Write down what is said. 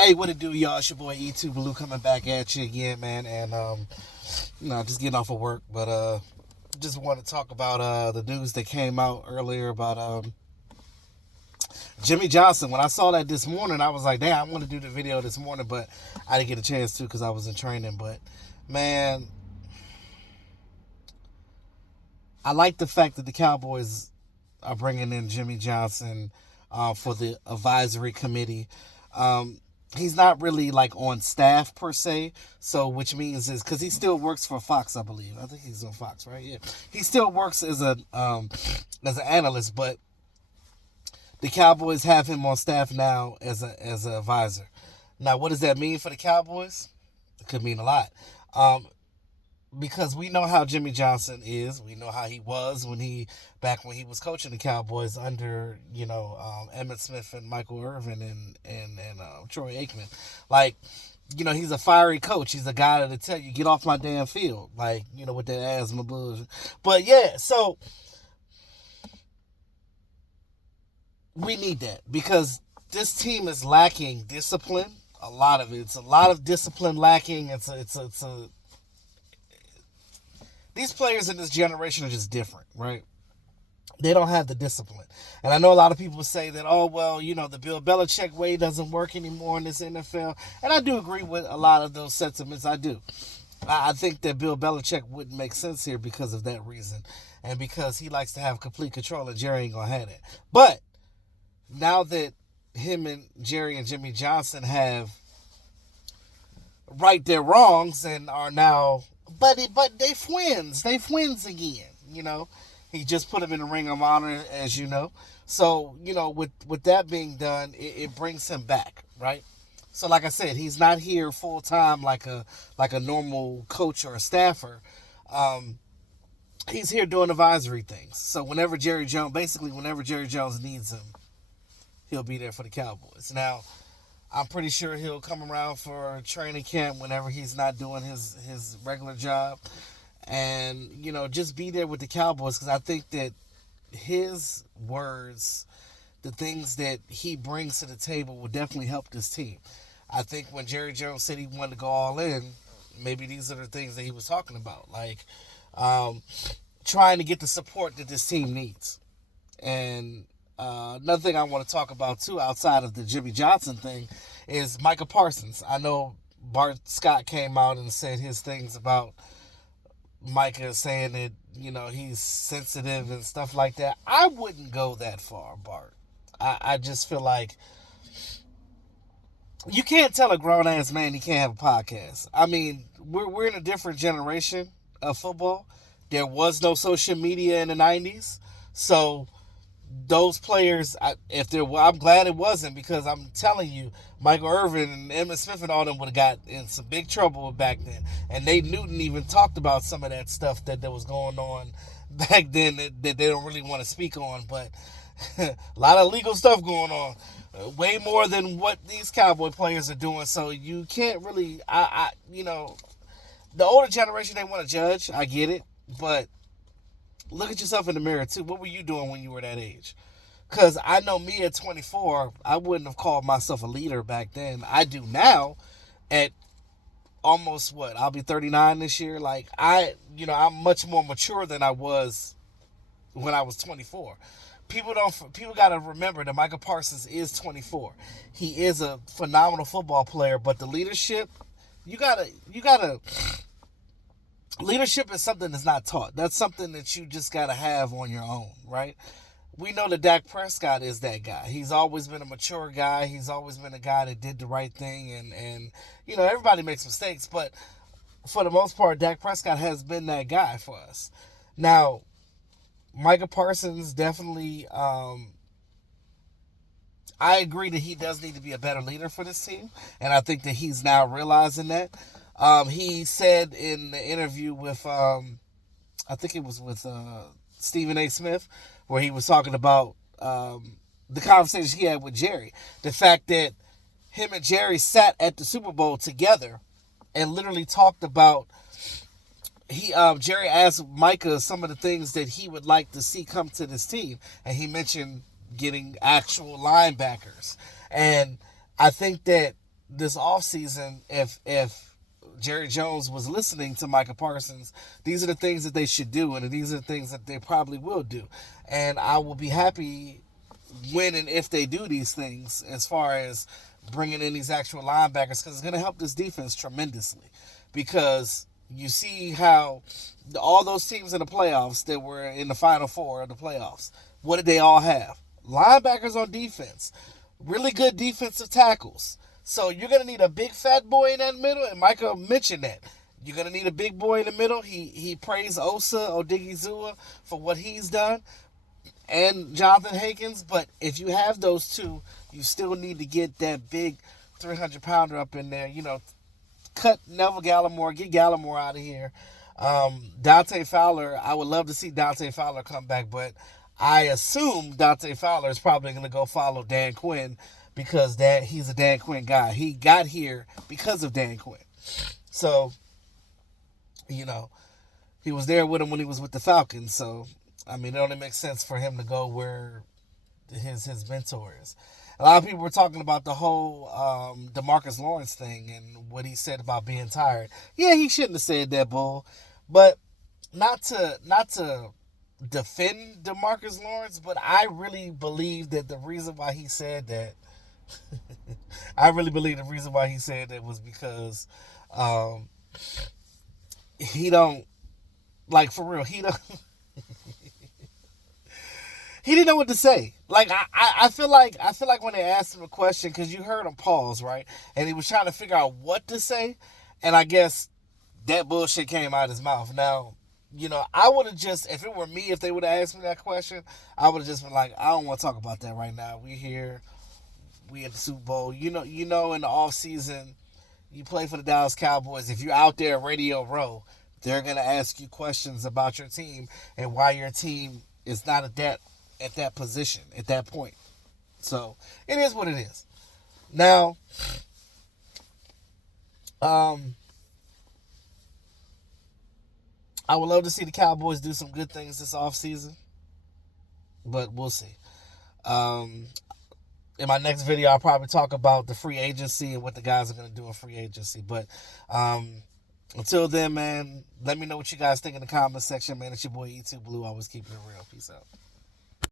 Hey, what it do, y'all? It's your boy E2 Blue coming back at you again, man. And just getting off of work, but just want to talk about the news that came out earlier about Jimmy Johnson. When I saw that this morning, I was like, damn, I want to do the video this morning, but I didn't get a chance to because I was in training. But man, I like the fact that the Cowboys are bringing in Jimmy Johnson for the advisory committee. He's not really like on staff per se, so which means is because he still works for Fox, I believe. I think he's on Fox, right? Yeah, he still works as an analyst, but the Cowboys have him on staff now as an advisor. Now, what does that mean for the Cowboys? It could mean a lot. Because we know how Jimmy Johnson is. We know how he was back when he was coaching the Cowboys under Emmitt Smith and Michael Irvin and Troy Aikman. Like, he's a fiery coach. He's a guy that'll tell you, get off my damn field, like, with that asthma bullshit. But yeah, so we need that because this team is lacking discipline. A lot of it. It's a lot of discipline lacking. It's a these players in this generation are just different, right? They don't have the discipline. And I know a lot of people say that, oh, well, the Bill Belichick way doesn't work anymore in this NFL. And I do agree with a lot of those sentiments. I do. I think that Bill Belichick wouldn't make sense here because of that reason. And because he likes to have complete control, and Jerry ain't going to have that. But now that him and Jerry and Jimmy Johnson have right their wrongs and are now... But they twins. They twins again, He just put him in the Ring of Honor, as you know. So, with that being done, it brings him back, right? So, like I said, he's not here full time like a normal coach or a staffer. He's here doing advisory things. So whenever Jerry Jones needs him, he'll be there for the Cowboys. Now, I'm pretty sure he'll come around for training camp whenever he's not doing his regular job. And, just be there with the Cowboys because I think that his words, the things that he brings to the table will definitely help this team. I think when Jerry Jones said he wanted to go all in, maybe these are the things that he was talking about. Like trying to get the support that this team needs. And another thing I want to talk about, too, outside of the Jimmy Johnson thing, is Micah Parsons. I know Bart Scott came out and said his things about Micah, saying that, he's sensitive and stuff like that. I wouldn't go that far, Bart. I just feel like you can't tell a grown-ass man he can't have a podcast. I mean, we're in a different generation of football. There was no social media in the 90s, so... those players, I'm glad it wasn't because I'm telling you, Michael Irvin and Emmitt Smith and all them would have got in some big trouble back then. And Nate Newton even talked about some of that stuff that was going on back then that they don't really want to speak on. But a lot of legal stuff going on, way more than what these Cowboy players are doing. So you can't really, the older generation, they want to judge. I get it, but look at yourself in the mirror, too. What were you doing when you were that age? Because I know me at 24, I wouldn't have called myself a leader back then. I do now at almost, I'll be 39 this year. Like, I'm much more mature than I was when I was 24. People got to remember that Micah Parsons is 24. He is a phenomenal football player, but the leadership, you gotta leadership is something that's not taught. That's something that you just got to have on your own, right? We know that Dak Prescott is that guy. He's always been a mature guy. He's always been a guy that did the right thing. And everybody makes mistakes. But for the most part, Dak Prescott has been that guy for us. Now, Micah Parsons definitely, I agree that he does need to be a better leader for this team. And I think that he's now realizing that. He said in the interview with, I think it was with Stephen A. Smith, where he was talking about the conversation he had with Jerry. The fact that him and Jerry sat at the Super Bowl together and literally talked about, Jerry asked Micah some of the things that he would like to see come to this team. And he mentioned getting actual linebackers. And I think that this offseason, if Jerry Jones was listening to Micah Parsons, these are the things that they should do, and these are the things that they probably will do. And I will be happy when and if they do these things as far as bringing in these actual linebackers, because it's going to help this defense tremendously. Because you see how all those teams in the playoffs that were in the final four of the playoffs, what did they all have? Linebackers on defense, really good defensive tackles. So you're gonna need a big fat boy in that middle, and Micah mentioned that. You're gonna need a big boy in the middle. He praised Osa Odigizua for what he's done, and Jonathan Hankins. But if you have those two, you still need to get that big 300-pounder up in there. Cut Neville Gallimore, get Gallimore out of here. Dante Fowler, I would love to see Dante Fowler come back, but I assume Dante Fowler is probably going to go follow Dan Quinn because he's a Dan Quinn guy. He got here because of Dan Quinn. So, he was there with him when he was with the Falcons. So, it only makes sense for him to go where his mentor is. A lot of people were talking about the whole DeMarcus Lawrence thing and what he said about being tired. Yeah, he shouldn't have said that, bull. But not to defend DeMarcus Lawrence, but I really believe that the reason why he said that, was because he don't, like, for real, he don't. He didn't know what to say. Like I feel like when they asked him a question, because you heard him pause, right? And he was trying to figure out what to say, and I guess that bullshit came out of his mouth. Now, I would have just, if it were me, if they would have asked me that question, I would have just been like, I don't want to talk about that right now. We here, we at the Super Bowl. In the off season, you play for the Dallas Cowboys. If you're out there at Radio Row, they're gonna ask you questions about your team and why your team is not at that position at that point. So it is what it is. Now, I would love to see the Cowboys do some good things this offseason, but we'll see. In my next video, I'll probably talk about the free agency and what the guys are going to do in free agency. But until then, man, let me know what you guys think in the comment section, man. It's your boy E2 Blue. Always keeping it real. Peace out.